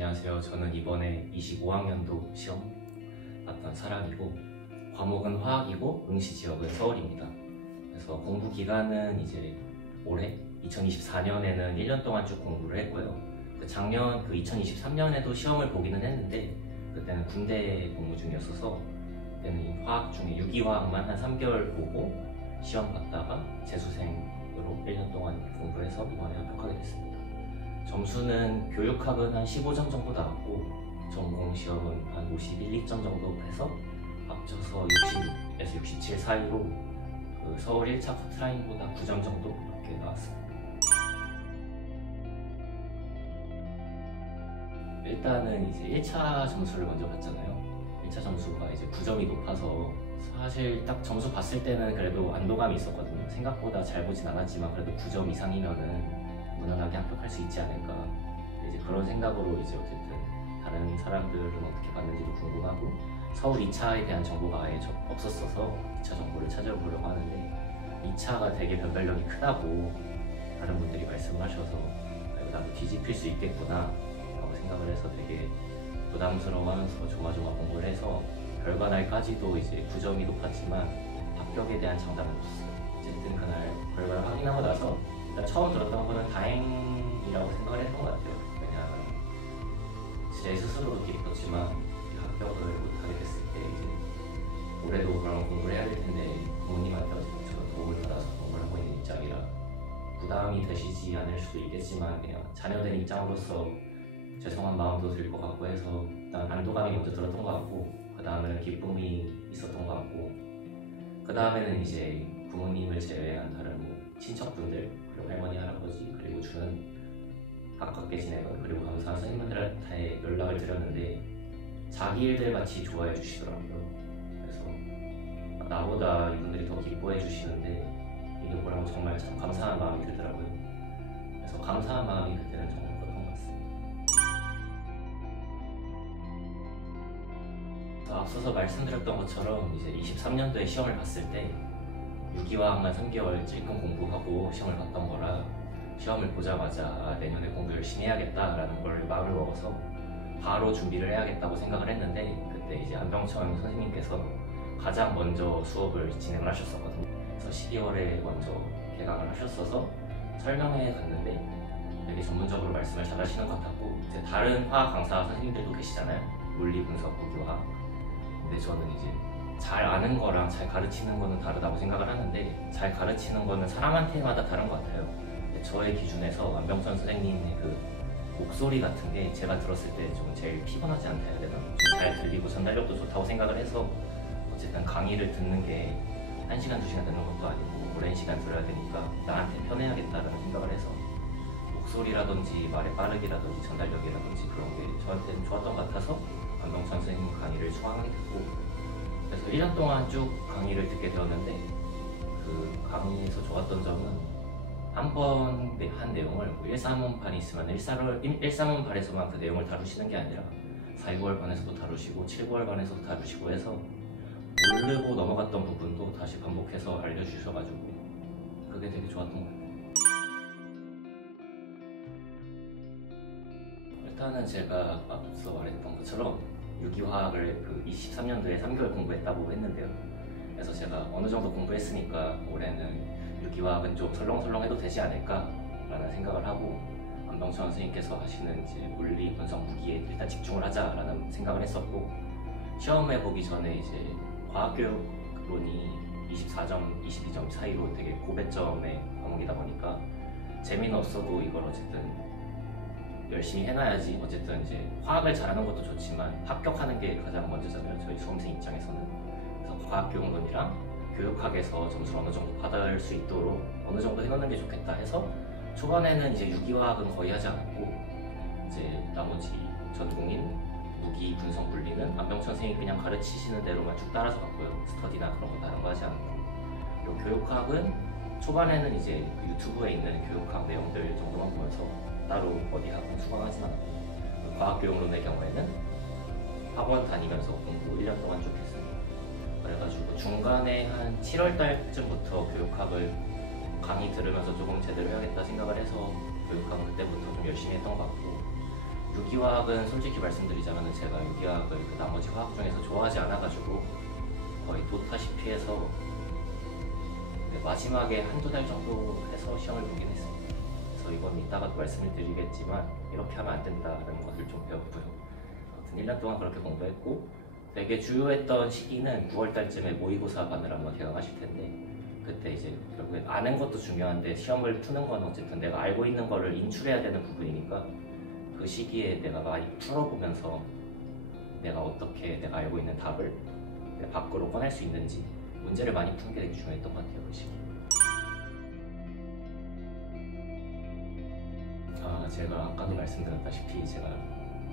안녕하세요. 저는 이번에 25학년도 시험 봤던 사람이고, 과목은 화학이고 응시 지역은 서울입니다. 그래서 공부 기간은 이제 올해 2024년에는 1년 동안 쭉 공부를 했고요. 작년 2023년에도 시험을 보기는 했는데 그때는 군대 근무 중이었어서 그때는 화학 중에 유기화학만 한 3개월 보고 시험 봤다가 재수생으로 1년 동안 공부를 해서 이번에 합격하게 됐습니다. 점수는 교육학은 한 15점 정도 나왔고 전공 시험은 한 51, 2점 정도 해서 합쳐서 60에서 67 사이로 그 서울 1차 커트라인보다 9점 정도 높게 나왔습니다. 일단은 이제 1차 점수를 먼저 봤잖아요. 1차 점수가 이제 9점이 높아서 사실 딱 점수 봤을 때는 그래도 안도감이 있었거든요. 생각보다 잘 보진 않았지만 그래도 9점 이상이면은 무난하게 합격할 수 있지 않을까. 이제 그런 생각으로 이제 어쨌든 다른 사람들은 어떻게 봤는지도 궁금하고 서울 2차에 대한 정보가 아예 없었어서 2차 정보를 찾아보려고 하는데 2차가 되게 변별력이 크다고 다른 분들이 말씀을 하셔서 나도 뒤집힐 수 있겠구나 라고 생각을 해서 되게 부담스러워하면서 조마조마 공부를 해서 결과날까지도 이제 9점이 높았지만 합격에 대한 장담은 없었어요. 어쨌든 그날 결과를 확인하고 나서 일단 처음 들었던 거는 다행이라고 생각을 했던 것 같아요. 왜냐하면 제 스스로도 기뻤지만 합격을 못하게 됐을 때 이제 올해도 그런 공부를 해야 될 텐데 부모님한테 저는 도움을 받아서 공부를 하고 있는 입장이라 부담이 되시지 않을 수도 있겠지만 그냥 자녀된 입장으로서 죄송한 마음도 들 것 같고 해서 일단 안도감이 먼저 들었던 것 같고 그 다음에는 기쁨이 있었던 것 같고 그 다음에는 이제 부모님을 제외한 다른 친척분들 그리고 할머니, 할아버지 그리고 주는 가깝게 지내던 그리고 감사한 선생님들한테 연락을 드렸는데 자기 일들 같이 좋아해 주시더라고요. 그래서 나보다 이분들이 더 기뻐해 주시는데 이게 뭐라고 정말 참 감사한 마음이 들더라고요. 그래서 감사한 마음이 그때는 정말 컸던 것 같습니다. 앞서서 말씀드렸던 것처럼 이제 23년도에 시험을 봤을 때 유기화학만 3개월 찔끔 공부하고 시험을 봤던 거라 시험을 보자마자 내년에 공부 열심히 해야겠다라는 걸 마음을 먹어서 바로 준비를 해야겠다고 생각을 했는데 그때 이제 안병천 선생님께서 가장 먼저 수업을 진행을 하셨었거든요. 그래서 12월에 먼저 개강을 하셨어서 설명회 갔는데 되게 전문적으로 말씀을 잘 하시는 것 같았고 이제 다른 화학 강사 선생님들도 계시잖아요. 물리, 분석, 무기화학. 근데 저는 이제 잘 아는 거랑 잘 가르치는 거는 다르다고 생각을 하는데 잘 가르치는 거는 사람한테마다 다른 것 같아요. 저의 기준에서 안병천 선생님의 그 목소리 같은 게 제가 들었을 때 좀 제일 피곤하지 않다 해야 되나? 좀 잘 들리고 전달력도 좋다고 생각을 해서 어쨌든 강의를 듣는 게 1시간, 2시간 듣는 것도 아니고 오랜 시간 들어야 되니까 나한테 편해야겠다라는 생각을 해서 목소리라든지 말의 빠르기라든지 전달력이라든지 그런 게 저한테는 좋았던 것 같아서 안병천 선생님 강의를 수강하게 됐고 그래서 1년 동안 쭉 강의를 듣게 되었는데 그 강의에서 좋았던 점은 한 번 한 내용을 135번판이 있으면 135번판에서만 그 내용을 다루시는 게 아니라 4,6월반에서도 다루시고 7,9월반에서도 다루시고 해서 모르고 넘어갔던 부분도 다시 반복해서 알려주셔가지고 그게 되게 좋았던 것 같아요. 일단은 제가 앞서 말했던 것처럼 유기화학을 그 23년도에 3개월 공부했다고 했는데요. 그래서 제가 어느 정도 공부했으니까 올해는 유기화학은 좀 설렁설렁해도 되지 않을까 라는 생각을 하고 안병천 선생님께서 하시는 이제 물리, 분석, 무기에 일단 집중을 하자라는 생각을 했었고 시험에 보기 전에 이제 과학교육론이 24점, 22점 사이로 되게 고배점의 과목이다 보니까 재미는 없어도 이걸 어쨌든 열심히 해놔야지. 어쨌든 이제 화학을 잘하는 것도 좋지만 합격하는 게 가장 먼저잖아요. 저희 수험생 입장에서는. 그래서 과학교육론이랑 교육학에서 점수를 어느 정도 받을 수 있도록 어느 정도 해놓는 게 좋겠다 해서 초반에는 이제 유기화학은 거의 하지 않았고 이제 나머지 전공인 무기, 분석, 물리는 안병천 선생님이 그냥 가르치시는 대로만 쭉 따라서 갔고요. 스터디나 그런 거 다른 거 하지 않고 그리고 교육학은 초반에는 이제 유튜브에 있는 교육학 내용들 정도만 보면서 따로 어디 학원 수강하진 않았고 과학교육론의 경우에는 학원 다니면서 공부 1년 동안 쭉 했습니다. 그래가지고 중간에 한 7월 달쯤부터 교육학을 강의 들으면서 조금 제대로 해야겠다 생각을 해서 교육학은 그때부터 좀 열심히 했던 것 같고 유기화학은 솔직히 말씀드리자면 제가 유기화학을 그 나머지 화학 중에서 좋아하지 않아가지고 거의 놓다시피 해서 마지막에 한두 달 정도 해서 시험을 보긴 했습니다. 그래서 이건 이따가 또 말씀을 드리겠지만 이렇게 하면 안 된다는 것을 좀 배웠고요. 아무튼 1년 동안 그렇게 공부했고, 되게 주요했던 시기는 9월 달쯤에 모의고사반을 한번 개강하실 텐데, 그때 이제 결국에 아는 것도 중요한데 시험을 푸는 건 어쨌든 내가 알고 있는 거를 인출해야 되는 부분이니까 그 시기에 내가 많이 풀어보면서 내가 어떻게 내가 알고 있는 답을 내 밖으로 꺼낼 수 있는지 문제를 많이 푸는 게 되게 중요했던 것 같아요, 그 시기. 제가 아까도 말씀드렸다시피 제가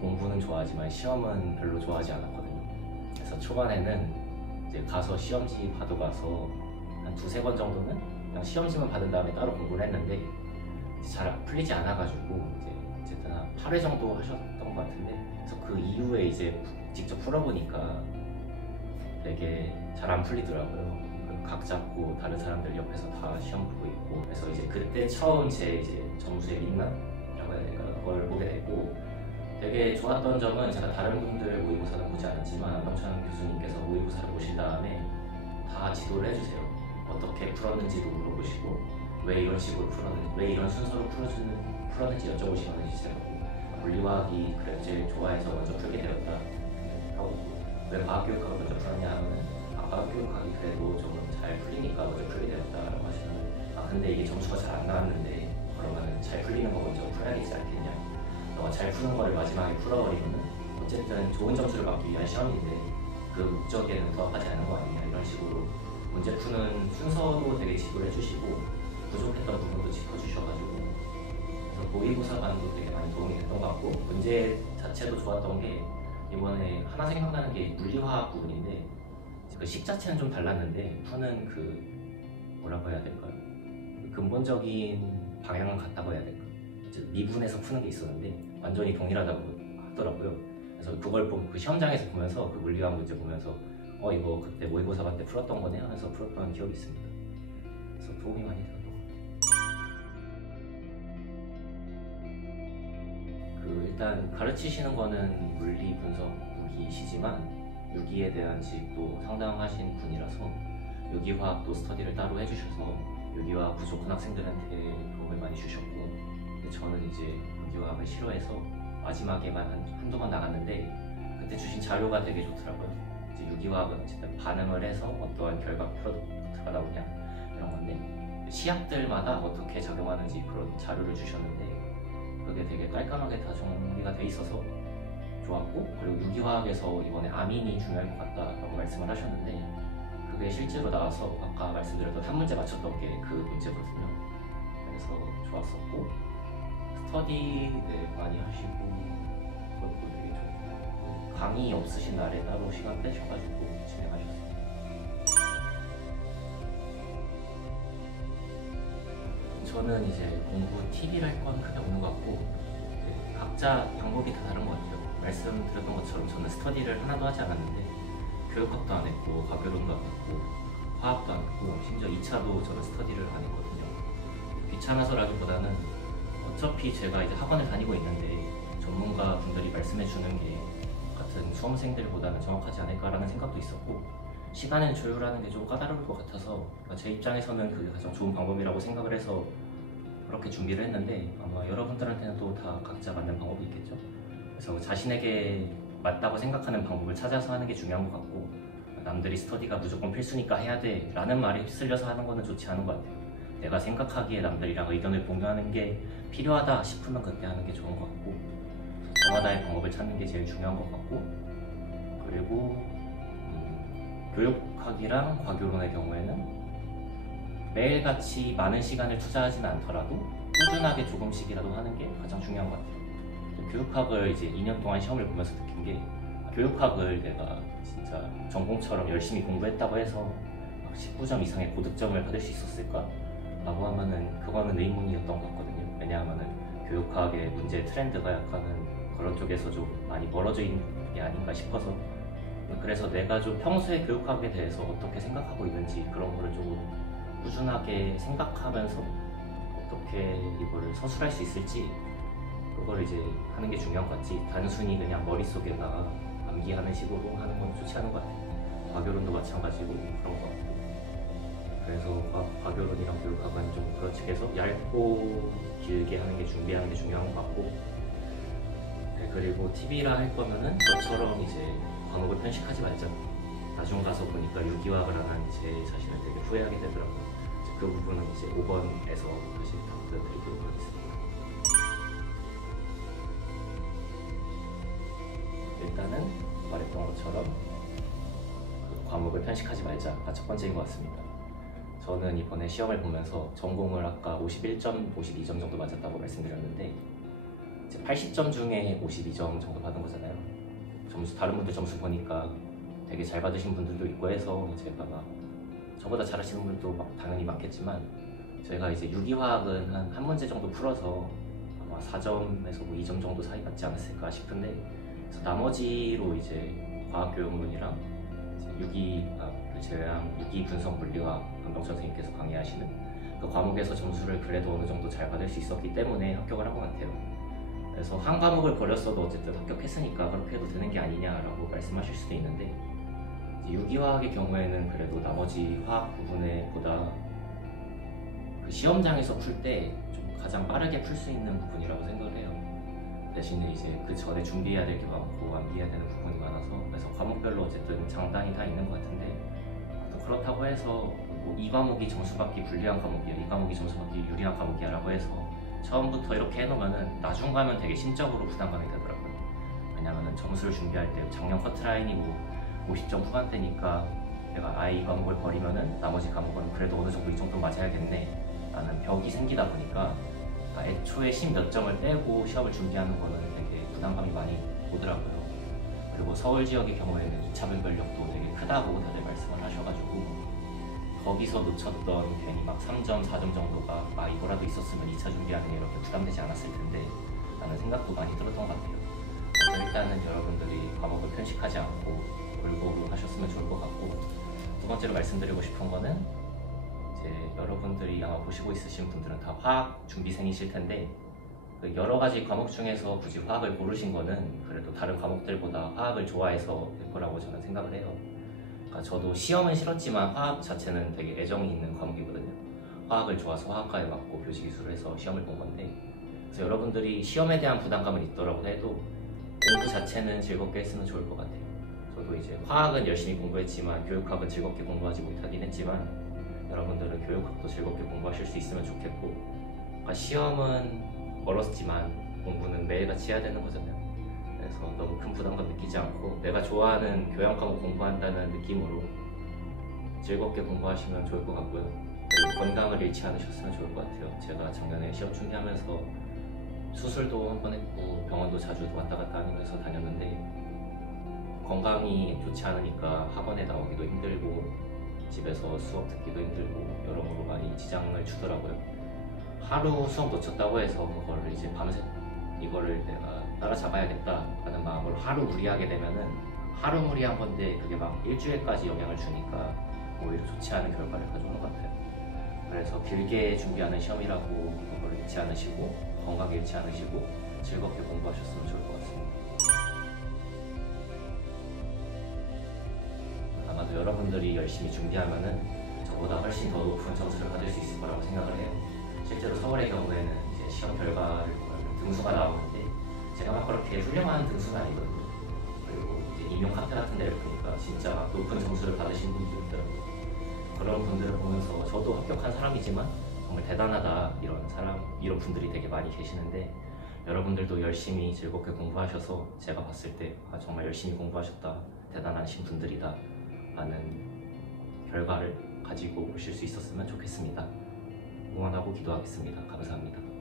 공부는 좋아하지만 시험은 별로 좋아하지 않았거든요. 그래서 초반에는 이제 가서 시험지 봐도 가서 한 두세 번 정도는 그냥 시험지만 받은 다음에 따로 공부를 했는데 잘 풀리지 않아가지고 이제 어쨌든 한 8회 정도 하셨던 것 같은데, 그래서 그 이후에 이제 직접 풀어보니까 되게 잘 안 풀리더라고요. 각 잡고 다른 사람들 옆에서 다 시험 보고 있고, 그래서 이제 그때 처음 제 이제 점수의 민감이라고 해야 될까, 그걸 보게 됐고, 되게 좋았던 점은 제가 다른 분들 모의고사는 보지 않았지만 명찬 교수님께서 모의고사를 보신 다음에 다 지도를 해주세요. 어떻게 풀었는지도 물어보시고, 왜 이런 식으로 풀었는지, 왜 이런 순서로 풀었는지 여쭤보시면 진짜 물리화학이 그래 제일 좋아해서 먼저 풀게 되었다 하고, 왜 과학교육학을 먼저 풀었냐 하면은 과학교육학이 그래도 좀 잘 풀리니까 먼저 풀게 되었다라고 하시는데, 근데 이게 점수가 잘 안 나왔는데 그러면은 잘 풀리는 거 먼저 풀어야 되지 않겠냐, 너가 잘 푸는 거를 마지막에 풀어버리면은 어쨌든 좋은 점수를 받기 위한 시험인데 그 목적에는 부합하지 않는 거 아니냐, 이런 식으로 문제 푸는 순서도 되게 지도를 해주시고 부족했던 부분도 짚어주셔가지고, 그래서 모의고사반도 되게 많이 도움이 됐던 것 같고, 문제 자체도 좋았던 게 이번에 하나 생각나는 게 물리화학 부분인데, 그 식 자체는 좀 달랐는데 푸는 그 뭐라고 해야 될까요? 근본적인 방향은 같다고 해야 될까? 미분해서 푸는 게 있었는데 완전히 동일하다고 하더라고요. 그래서 그걸 그 시험장에서 보면서 그 물리화학 문제 보면서 이거 그때 모의고사 때 풀었던 거네 하면서 풀었던 기억이 있습니다. 그래서 도움이 많이 됐던 것 같아요. 일단 가르치시는 거는 물리 분석 유기시지만 유기에 대한 지식도 상당하신 분이라서 유기화학도 스터디를 따로 해주셔서 유기화학 부족한 학생들한테 도움을 많이 주셨고, 저는 이제 유기화학을 싫어해서 마지막에만 한두 번 나갔는데 그때 주신 자료가 되게 좋더라고요. 이제 유기화학은 어쨌든 반응을 해서 어떠한 결과 프로덕트가 나오냐 이런 건데, 시약들마다 어떻게 작용하는지 그런 자료를 주셨는데 그게 되게 깔끔하게 다 정리가 돼 있어서 좋았고, 그리고 유기화학에서 이번에 아민이 중요할 것 같다라고 말씀을 하셨는데 그게 실제로 나와서 아까 말씀드렸던 한 문제 맞췄던 게 그 문제거든요. 그래서 좋았었고, 스터디 많이 하시고 그것도 되게 좋고, 강의 없으신 날에 따로 시간 빼셔가지고 진행하셨어요. 저는 이제 공부 팁이랄 건 크게 없는 것 같고, 각자 방법이 다 다른 것 같아요. 말씀드렸던 것처럼 저는 스터디를 하나도 하지 않았는데 교육학도 안 했고 과교론도 안 했고 화학도 안 했고 심지어 2차도 저는 스터디를 안 했거든요. 귀찮아서라기보다는 어차피 제가 이제 학원을 다니고 있는데 전문가 분들이 말씀해 주는 게 같은 수험생들보다는 정확하지 않을까라는 생각도 있었고, 시간을 조율하는 게 좀 까다로울 것 같아서 제 입장에서는 그게 가장 좋은 방법이라고 생각을 해서 그렇게 준비를 했는데, 아마 여러분들한테는 또 다 각자 맞는 방법이 있겠죠. 그래서 자신에게 맞다고 생각하는 방법을 찾아서 하는 게 중요한 것 같고, 남들이 스터디가 무조건 필수니까 해야 돼 라는 말에 휩쓸려서 하는 거는 좋지 않은 것 같아요. 내가 생각하기에 남들이랑 의견을 공유하는 게 필요하다 싶으면 그때 하는 게 좋은 것 같고, 저마다의 방법을 찾는 게 제일 중요한 것 같고, 그리고 교육학이랑 과교론의 경우에는 매일같이 많은 시간을 투자하지는 않더라도 꾸준하게 조금씩이라도 하는 게 가장 중요한 것 같아요. 교육학을 이제 2년 동안 시험을 보면서 느낀 게, 교육학을 내가 진짜 전공처럼 열심히 공부했다고 해서 막 19점 이상의 고득점을 받을 수 있었을까? 라고 하면은 그거는 의문이었던 것 같거든요. 왜냐하면은 교육학의 문제 트렌드가 약간은 그런 쪽에서 좀 많이 멀어져 있는 게 아닌가 싶어서, 그래서 내가 좀 평소에 교육학에 대해서 어떻게 생각하고 있는지 그런 거를 좀 꾸준하게 생각하면서 어떻게 이거를 서술할 수 있을지 그걸 이제 하는 게 중요한 것 같지 단순히 그냥 머릿속에다가 암기하는 식으로 하는 건 좋지 않은 것 같아요. 과교론도 마찬가지고 그런 것 같고 그래서 과교론이랑 교육학은 좀 그렇지 해서 얇고 길게 하는 게 준비하는 게 중요한 것 같고 네, 그리고 TV라 할 거면은 저처럼 이제 과목을 편식하지 말자. 나중 가서 보니까 유기화학을 안 한 제 자신을 되게 후회하게 되더라고요. 그 부분은 이제 5번에서 다시 답변드리도록 하겠습니다. 일단은 말했던 것처럼 그 과목을 편식하지 말자가 첫 번째인 것 같습니다. 저는 이번에 시험을 보면서 전공을 아까 51점, 52점 정도 맞았다고 말씀드렸는데 이제 80점 중에 52점 정도 받은 거잖아요. 점수 다른 분들 점수 보니까 되게 잘 받으신 분들도 있고 해서 제가 막 저보다 잘하시는 분들도 막 당연히 많겠지만 제가 이제 유기화학은 한 문제 정도 풀어서 아마 4점에서 뭐 2점 정도 사이 받지 않았을까 싶은데 그래서 나머지로 이제 과학교육론이랑 유기를 제외한 유기분석물리학 강병철 선생님께서 강의하시는 그 과목에서 점수를 그래도 어느 정도 잘 받을 수 있었기 때문에 합격을 한 것 같아요. 그래서 한 과목을 버렸어도 어쨌든 합격했으니까 그렇게 해도 되는 게 아니냐라고 말씀하실 수도 있는데 유기화학의 경우에는 그래도 나머지 화학 부분에 보다 그 시험장에서 풀 때 좀 가장 빠르게 풀 수 있는 부분이라고 생각을 해요. 대신에 이제 그 전에 준비해야 될 게 많고 암기해야 되는 부분이 많아서 그래서 과목별로 어쨌든 장단이 다 있는 것 같은데 또 그렇다고 해서 뭐 이 과목이 점수 받기 불리한 과목이야 이 과목이 점수 받기 유리한 과목이야 라고 해서 처음부터 이렇게 해놓으면은 나중 가면 되게 심적으로 부담감이 되더라고요. 왜냐면은 점수를 준비할 때 작년 커트라인이 뭐 50점 후반대니까 내가 아예 이 과목을 버리면은 나머지 과목은 그래도 어느 정도 이 정도 맞아야겠네 라는 벽이 생기다 보니까 애초에 10몇 점을 빼고 시험을 준비하는 거는 되게 부담감이 많이 오더라고요. 그리고 서울 지역의 경우에는 2차 변별력도 되게 크다고 다들 말씀을 하셔가지고 거기서 놓쳤던 괜히 막 3점, 4점 정도가 이거라도 있었으면 2차 준비하는 게 이렇게 부담되지 않았을 텐데 라는 생각도 많이 들었던 것 같아요. 그래서 일단은 여러분들이 과목을 편식하지 않고 골고루 하셨으면 좋을 것 같고 두 번째로 말씀드리고 싶은 거는 이제 여러분들이 아마 보시고 있으신 분들은 다 화학 준비생이실 텐데 그 여러 가지 과목 중에서 굳이 화학을 고르신 거는 그래도 다른 과목들보다 화학을 좋아해서 될 거라고 저는 생각을 해요. 그러니까 저도 시험은 싫었지만 화학 자체는 되게 애정이 있는 과목이거든요. 화학을 좋아서 화학과에 맞고 교직이수를 해서 시험을 본 건데 그래서 여러분들이 시험에 대한 부담감은 있더라고 해도 공부 자체는 즐겁게 했으면 좋을 것 같아요. 저도 이제 화학은 열심히 공부했지만 교육학은 즐겁게 공부하지 못하긴 했지만 여러분들은 교육학도 즐겁게 공부하실 수 있으면 좋겠고 그러니까 시험은 멀었지만 공부는 매일같이 해야 되는 거잖아요. 그래서 너무 큰 부담감 느끼지 않고 내가 좋아하는 교양 과목 공부한다는 느낌으로 즐겁게 공부하시면 좋을 것 같고요. 그리고 건강을 잃지 않으셨으면 좋을 것 같아요. 제가 작년에 시험 준비하면서 수술도 한 번 했고 병원도 자주 왔다 갔다 하면서 다녔는데 건강이 좋지 않으니까 학원에 나오기도 힘들고 집에서 수업 듣기도 힘들고 여러모로 많이 지장을 주더라고요. 하루 수업 놓쳤다고 해서 그거를 이제 밤새 이거를 내가 따라잡아야겠다 라는 마음으로 하루 무리하게 되면은 하루 무리한 건데 그게 막 일주일까지 영향을 주니까 오히려 좋지 않은 결과를 가져오는 것 같아요. 그래서 길게 준비하는 시험이라고 그거를 잃지 않으시고 건강 잃지 않으시고 즐겁게 공부하셨으면 좋을 것 같습니다. 아마도 여러분들이 열심히 준비하면은 저보다 훨씬 더 높은 점수를 받을 수 있을 거라고 생각을 해요. 실제로 서울의 경우에는 이제 시험 결과를 보면 등수가 나오는데 제가 막 그렇게 훌륭한 등수는 아니거든요. 그리고 이제 인용 카페 같은 데를 보니까 진짜 높은 점수를 받으신 분들이 있더라고요. 그런 분들을 보면서 저도 합격한 사람이지만 정말 대단하다 이런 분들이 되게 많이 계시는데 여러분들도 열심히 즐겁게 공부하셔서 제가 봤을 때 정말 열심히 공부하셨다 대단하신 분들이다 라는 결과를 가지고 오실 수 있었으면 좋겠습니다. 응원하고 기도하겠습니다. 감사합니다.